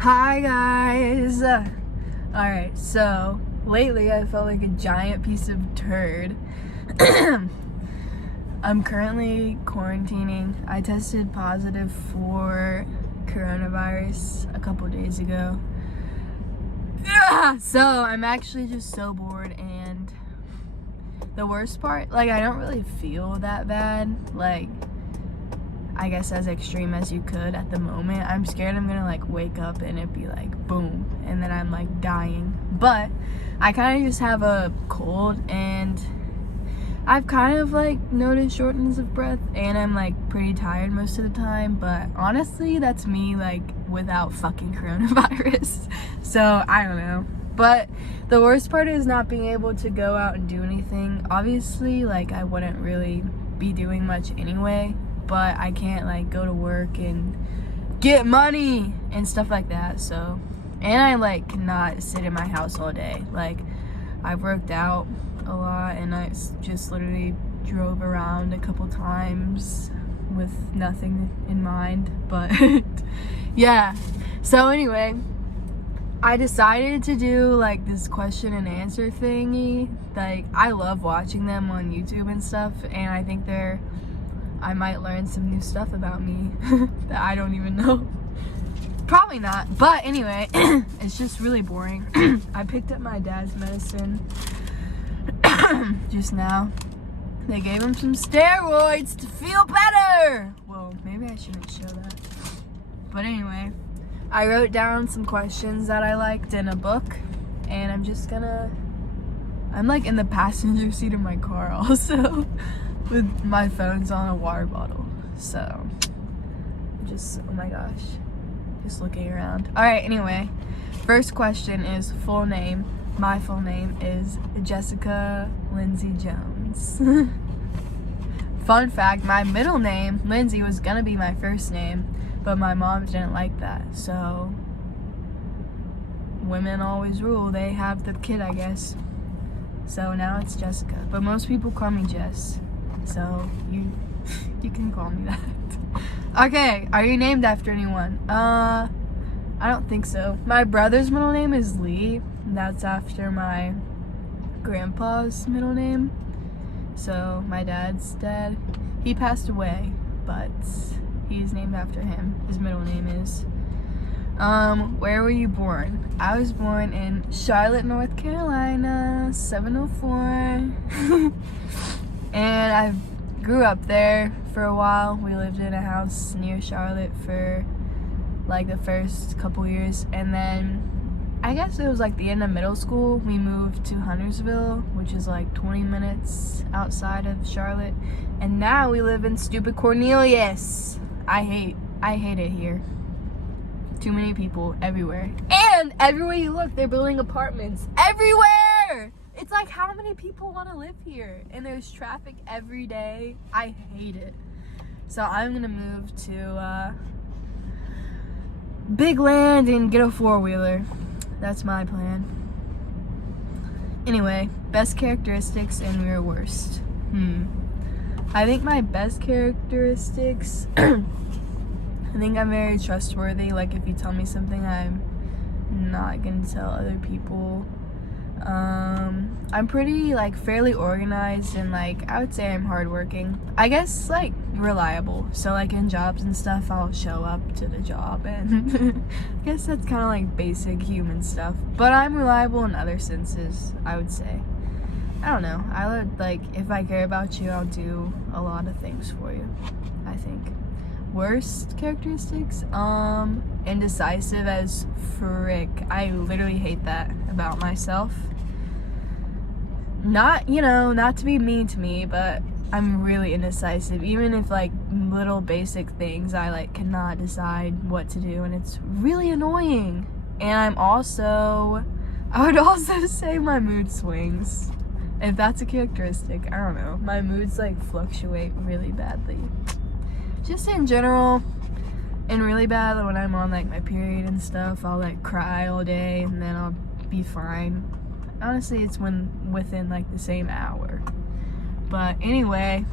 Hi guys! Alright, so lately I felt like a giant piece of turd. I'm currently quarantining. I tested positive for coronavirus a couple days ago. So I'm actually just so bored, and the worst part, like, I don't really feel that bad. Like, I guess as extreme as you could at the moment. I'm scared I'm gonna like wake up and it be like boom and then I'm like dying. But I kind of just have a cold, and I've kind of like noticed shortness of breath, and I'm like pretty tired most of the time. But honestly, that's me like without fucking coronavirus. So I don't know. But the worst part is not being able to go out and do anything. Obviously, like, I wouldn't really be doing much anyway, but I can't like go to work and get money and stuff like that. So, and I like cannot sit in my house all day. Like, I've worked out a lot, and I just literally drove around a couple times with nothing in mind. But yeah, so anyway, I decided to do like this question and answer thingy. Like, I love watching them on YouTube and stuff, and I think I might learn some new stuff about me that I don't even know. Probably not, but anyway, it's just really boring. I picked up my dad's medicine just now. They gave him some steroids to feel better. Well, maybe I shouldn't show that. But anyway, I wrote down some questions that I liked in a book, and I'm like in the passenger seat of my car also. With my phone's on a water bottle. So, oh my gosh, just looking around. Alright, anyway, first question is full name. My full name is Jessica Lindsay Jones. Fun fact, my middle name, Lindsay, was gonna be my first name, but my mom didn't like that. So, women always rule. They have the kid, I guess. So now it's Jessica. But most people call me Jess. So you can call me that. Okay, are you named after anyone? I don't think so. My brother's middle name is Lee. That's after my grandpa's middle name. So my dad's dad, he passed away, but he's named after him. His middle name is. Where were you born? I was born in Charlotte, North Carolina, 704. And I grew up there for a while. We lived in a house near Charlotte for like the first couple years, and then I guess it was like the end of middle school, we moved to Huntersville, which is like 20 minutes outside of Charlotte, and now we live in stupid Cornelius. I hate it here. Too many people everywhere, and everywhere you look, they're building apartments everywhere. It's like, how many people want to live here? And there's traffic every day. I hate it. So I'm gonna move to big land and get a 4-wheeler. That's my plan. Anyway, best characteristics and your worst. I think my best characteristics, I think I'm very trustworthy. Like, if you tell me something, I'm not gonna tell other people. I'm pretty, like, fairly organized, and, like, I would say I'm hardworking. I guess, like, reliable. So, like, in jobs and stuff, I'll show up to the job, and I guess that's kind of, like, basic human stuff. But I'm reliable in other senses, I would say. I don't know. I would, like, if I care about you, I'll do a lot of things for you, I think. Worst characteristics? Indecisive as frick. I literally hate that about myself. Not to be mean to me, but I'm really indecisive. Even if, like, little basic things, I, like, cannot decide what to do, and it's really annoying. And I would also say my mood swings. If that's a characteristic, I don't know. My moods, like, fluctuate really badly. Just in general, and really bad when I'm on, like, my period and stuff. I'll, like, cry all day, and then I'll be fine. Honestly, it's within, like, the same hour. But anyway,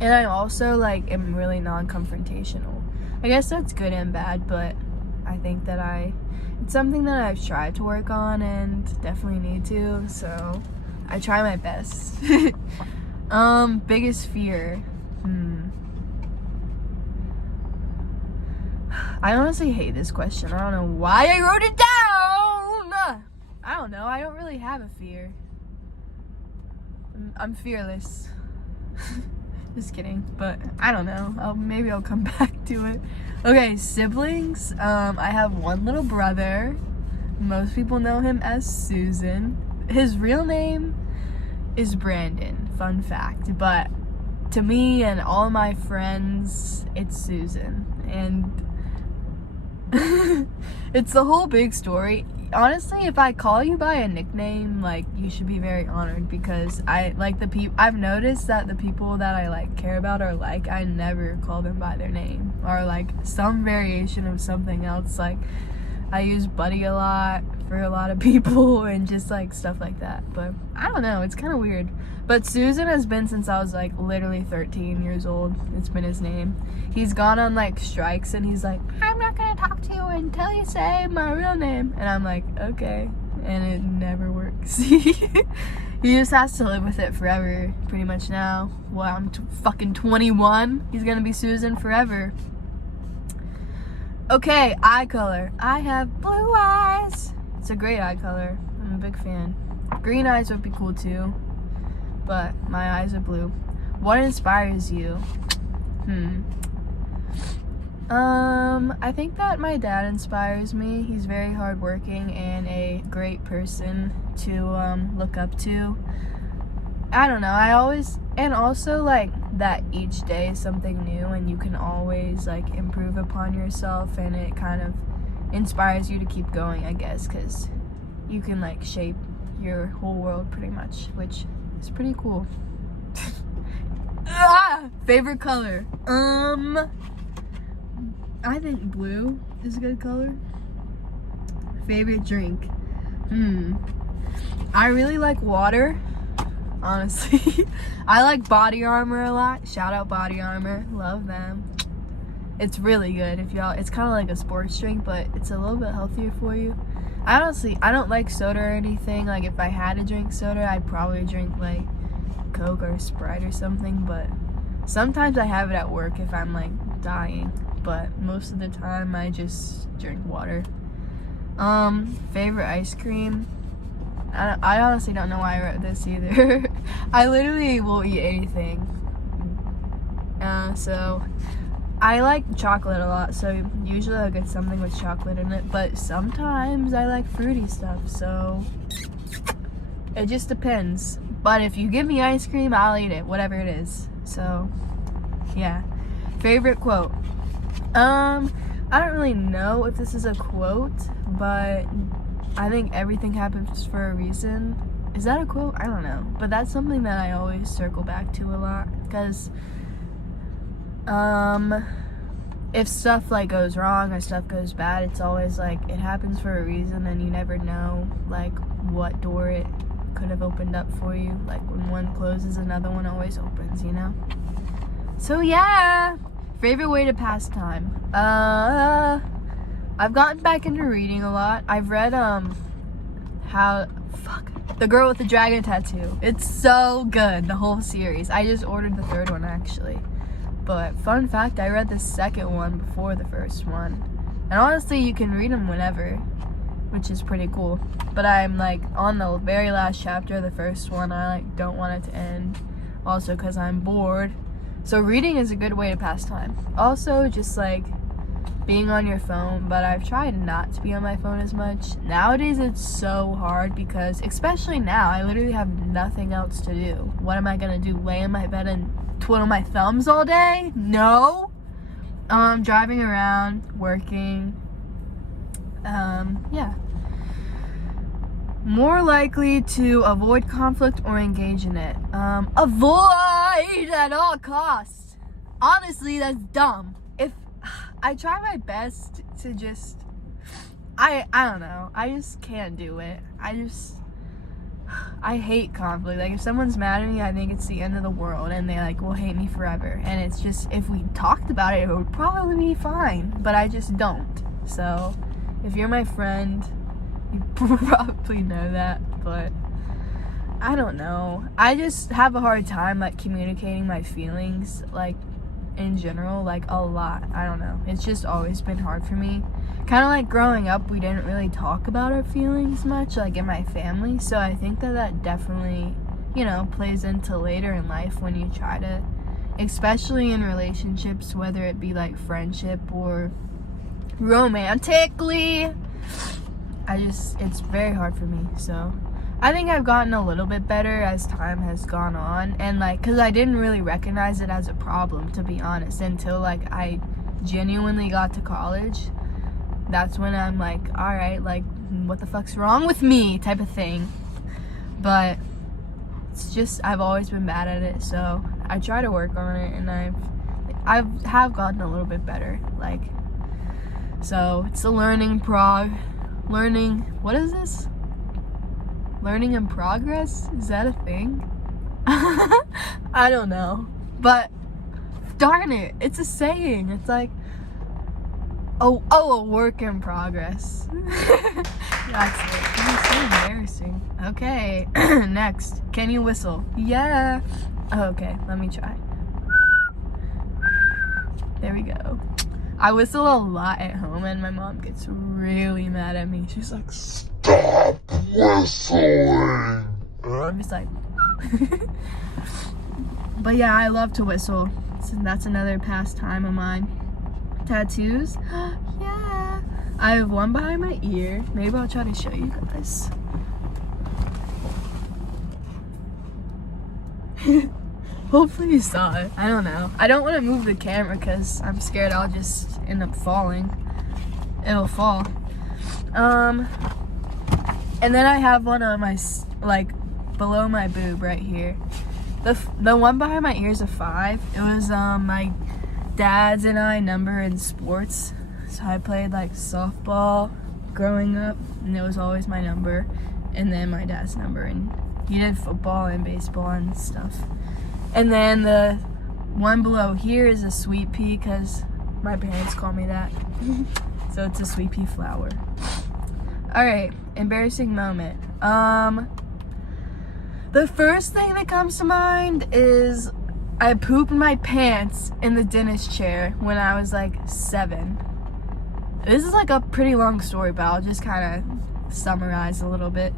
and I also, like, am really non-confrontational. I guess that's good and bad, but I think that it's something that I've tried to work on and definitely need to, so I try my best. Biggest fear. I honestly hate this question. I don't know why I wrote it down. I don't know. I don't really have a fear. I'm fearless. Just kidding, but I don't know. Maybe I'll come back to it. Okay, siblings. I have one little brother. Most people know him as Susan. His real name is Brandon, fun fact. But to me and all of my friends, it's Susan. And it's the whole big story. Honestly, if I call you by a nickname, like, you should be very honored, because I've noticed that the people that I like care about or like, I never call them by their name or like some variation of something else. Like, I use buddy a lot for a lot of people and just like stuff like that. But I don't know, it's kind of weird. But Susan has been since I was like literally 13 years old. It's been his name. He's gone on like strikes and he's like, I'm not gonna talk to you until you say my real name. And I'm like, okay. And it never works. He just has to live with it forever, pretty much now. Well, I'm fucking 21. He's gonna be Susan forever. Okay, eye color. I have blue eyes. It's a great eye color. I'm a big fan. Green eyes would be cool too, but my eyes are blue. What inspires you? I think that my dad inspires me. He's very hardworking and a great person to look up to. I don't know, and also like that each day is something new and you can always like improve upon yourself, and it kind of inspires you to keep going, I guess, because you can like shape your whole world pretty much, which is pretty cool. Favorite color? I think blue is a good color. Favorite drink? I really like water, honestly. I like Body Armor a lot. Shout out Body Armor, love them. It's really good. It's kind of like a sports drink, but it's a little bit healthier for you. I don't like soda or anything. Like, if I had to drink soda, I'd probably drink like Coke or Sprite or something, but sometimes I have it at work if I'm like dying, but most of the time I just drink water. Favorite ice cream? I honestly don't know why I wrote this either. I literally will eat anything. So I like chocolate a lot, so usually I'll get something with chocolate in it, but sometimes I like fruity stuff, so it just depends. But if you give me ice cream, I'll eat it, whatever it is. So yeah. Favorite quote? I don't really know if this is a quote, but I think everything happens for a reason. Is that a quote? I don't know. But that's something that I always circle back to a lot, because if stuff like goes wrong or stuff goes bad, it's always like it happens for a reason, and you never know like what door it could have opened up for you. Like, when one closes, another one always opens, you know? So yeah. Favorite way to pass time? I've gotten back into reading a lot. I've read The Girl with the Dragon Tattoo. It's so good, the whole series. I just ordered the third one actually. But fun fact, I read the second one before the first one. And honestly, you can read them whenever, which is pretty cool. But I'm like on the very last chapter of the first one. I like don't want it to end. Also because I'm bored. So reading is a good way to pass time. Also, just like being on your phone, but I've tried not to be on my phone as much. Nowadays it's so hard because, especially now, I literally have nothing else to do. What am I gonna do? Lay in my bed and twiddle my thumbs all day? No. Driving around, working. Yeah. More likely to avoid conflict or engage in it. Avoid at all costs. Honestly, that's dumb. If I try my best to just, I don't know. I just can't do it. I hate conflict. Like, if someone's mad at me, I think it's the end of the world, and they like will hate me forever. And it's just, if we talked about it, it would probably be fine. But I just don't. So if you're my friend, you probably know that, but I don't know. I just have a hard time like communicating my feelings, like in general, like a lot. I don't know. It's just always been hard for me. Kind of like growing up, we didn't really talk about our feelings much, like in my family. So I think that definitely, you know, plays into later in life when you try to, especially in relationships, whether it be like friendship or romantically. It's very hard for me. So I think I've gotten a little bit better as time has gone on, and like, cause I didn't really recognize it as a problem, to be honest, until like I genuinely got to college. That's when I'm like, all right, like, what the fuck's wrong with me, type of thing. But it's just, I've always been bad at it, so I try to work on it, and I have gotten a little bit better, like, so it's a what is this? Learning in progress? Is that a thing? I don't know. But darn it, it's a saying. It's like, a work in progress. That's it. It's so embarrassing. Okay, next. Can you whistle? Yeah. Okay, let me try. There we go. I whistle a lot at home, and my mom gets really mad at me. She's like, stop whistling. I'm just like, but yeah, I love to whistle. So that's another pastime of mine. Tattoos? Yeah. I have one behind my ear. Maybe I'll try to show you guys. Hopefully you saw it. I don't know. I don't want to move the camera because I'm scared I'll just end up falling. It'll fall. And then I have one on my, like, below my boob right here. The one behind my ear is a 5. It was my dad's and I number in sports. So I played like softball growing up, and it was always my number, and then my dad's number, and he did football and baseball and stuff. And then the one below here is a sweet pea because my parents call me that. So it's a sweet pea flower. Alright, embarrassing moment. The first thing that comes to mind is I pooped my pants in the dentist chair when I was like 7. This is like a pretty long story, but I'll just kind of summarize a little bit.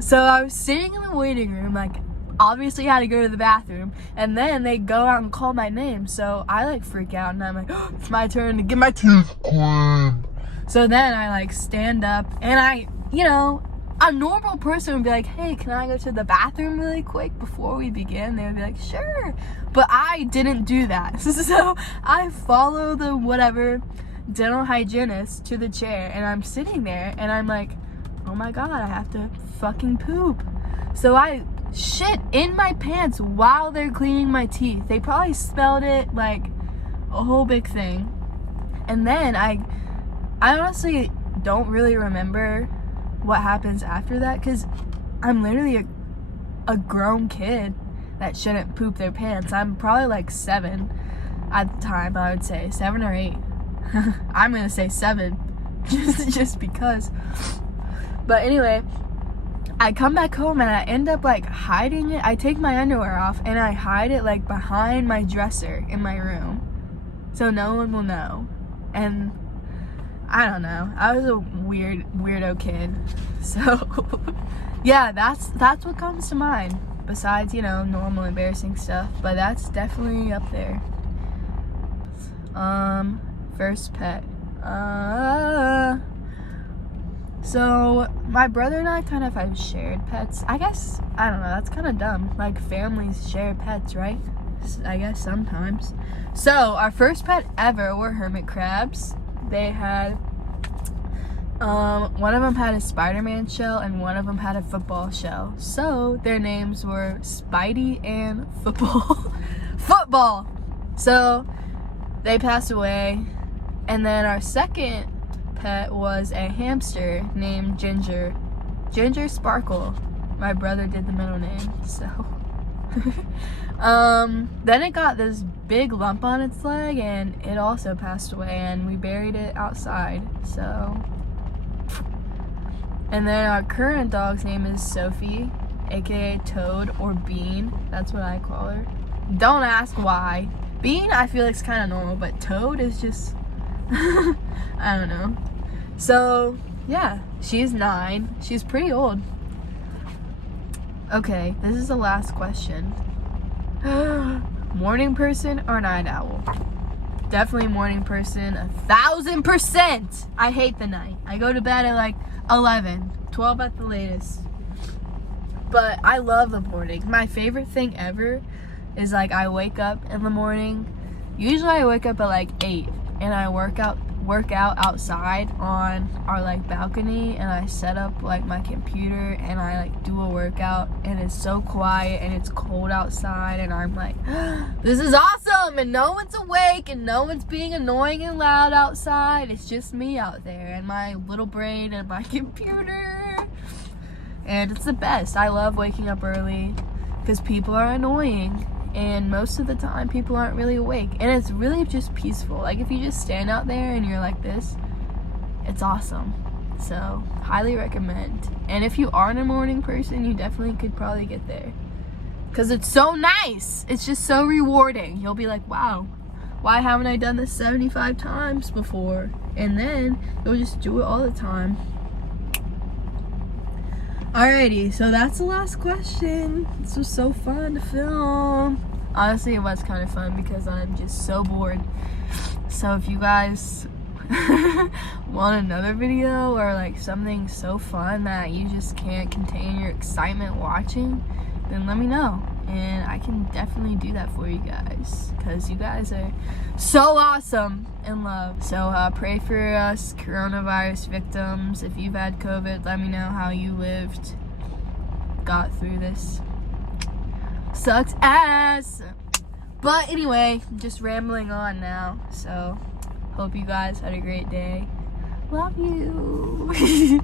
So I was sitting in the waiting room, like, obviously had to go to the bathroom, and then they go out and call my name, so I like freak out, and I'm like, oh, it's my turn to get my teeth cleaned. So then I like stand up, and I, you know, a normal person would be like, hey, can I go to the bathroom really quick before we begin? They would be like, sure. But I didn't do that. So I follow the whatever dental hygienist to the chair, and I'm sitting there, and I'm like, oh my god, I have to fucking poop. So I shit in my pants while they're cleaning my teeth. They probably smelled it, like a whole big thing. And then I honestly don't really remember what happens after that, because I'm literally a grown kid that shouldn't poop their pants. I'm probably like 7 at the time, I would say 7 or 8. I'm gonna say 7 just because. But anyway, I come back home and I end up like hiding it. I take my underwear off and I hide it like behind my dresser in my room, so no one will know. And I don't know, I was a weirdo kid. So yeah, that's what comes to mind, besides, you know, normal embarrassing stuff, but that's definitely up there. First pet. So my brother and I kind of have shared pets. I guess, I don't know, that's kind of dumb. Like, families share pets, right? I guess sometimes. So our first pet ever were hermit crabs. They had, one of them had a Spider-Man shell and one of them had a football shell. So their names were Spidey and Football. Football! So they passed away. And then our second pet was a hamster named Ginger Sparkle. My brother did the middle name, so Then it got this big lump on its leg and it also passed away, and we buried it outside. So, and then our current dog's name is Sophie, aka Toad or Bean. That's what I call her. Don't ask why. Bean I feel like is kind of normal, but Toad is just I don't know. So yeah, she's 9. She's pretty old. Okay, this is the last question. Morning person or night owl? Definitely morning person, 1,000%. I hate the night. I go to bed at like 11, 12 at the latest. But I love the morning. My favorite thing ever is like I wake up in the morning. Usually I wake up at like 8 and I work out outside on our like balcony, and I set up like my computer and I like do a workout, and it's so quiet and it's cold outside, and I'm like, this is awesome, and no one's awake and no one's being annoying and loud outside. It's just me out there and my little brain and my computer, and it's the best. I love waking up early because people are annoying, and most of the time people aren't really awake, and it's really just peaceful. Like if you just stand out there and you're like this, it's awesome. So highly recommend. And if you aren't a morning person, you definitely could probably get there because it's so nice. It's just so rewarding. You'll be like, wow, why haven't I done this 75 times before? And then you'll just do it all the time. Alrighty, so that's the last question. This was so fun to film. Honestly, it was kind of fun because I'm just so bored. So if you guys want another video or like something so fun that you just can't contain your excitement watching, then let me know. And I can definitely do that for you guys because you guys are so awesome and love. So pray for us coronavirus victims. If you've had COVID, let me know how you got through this. Sucks ass. But anyway, just rambling on now. So hope you guys had a great day. Love you.